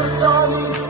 Rengkusan menyambut